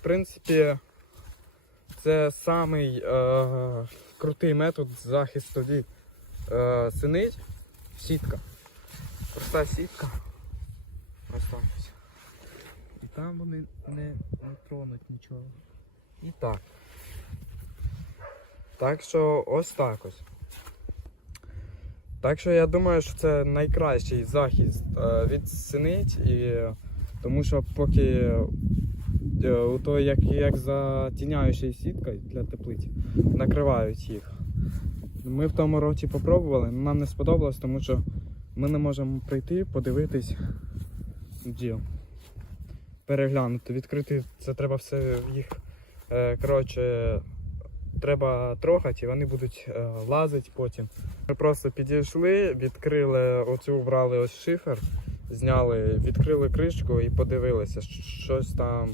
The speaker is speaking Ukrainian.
в принципі, це самий е, крутий метод захисту від е, синиць. Сітка. Проста сітка. Ось. І там вони не, не тронуть нічого. І так. Так що ось так ось. Так що я думаю, що це найкращий захист е, від синиць, і, тому що поки е, у той, як, як затіняюча сітка для теплиць, накривають їх. Ми в тому році попробували, нам не сподобалось, тому що ми не можемо прийти, подивитись бджіл. Переглянути, відкрити, це треба все їх. Е, коротше, треба трогати і вони будуть е, лазити потім. Ми просто підійшли, відкрили оцю, брали ось шифер, зняли, відкрили кришку і подивилися, щось там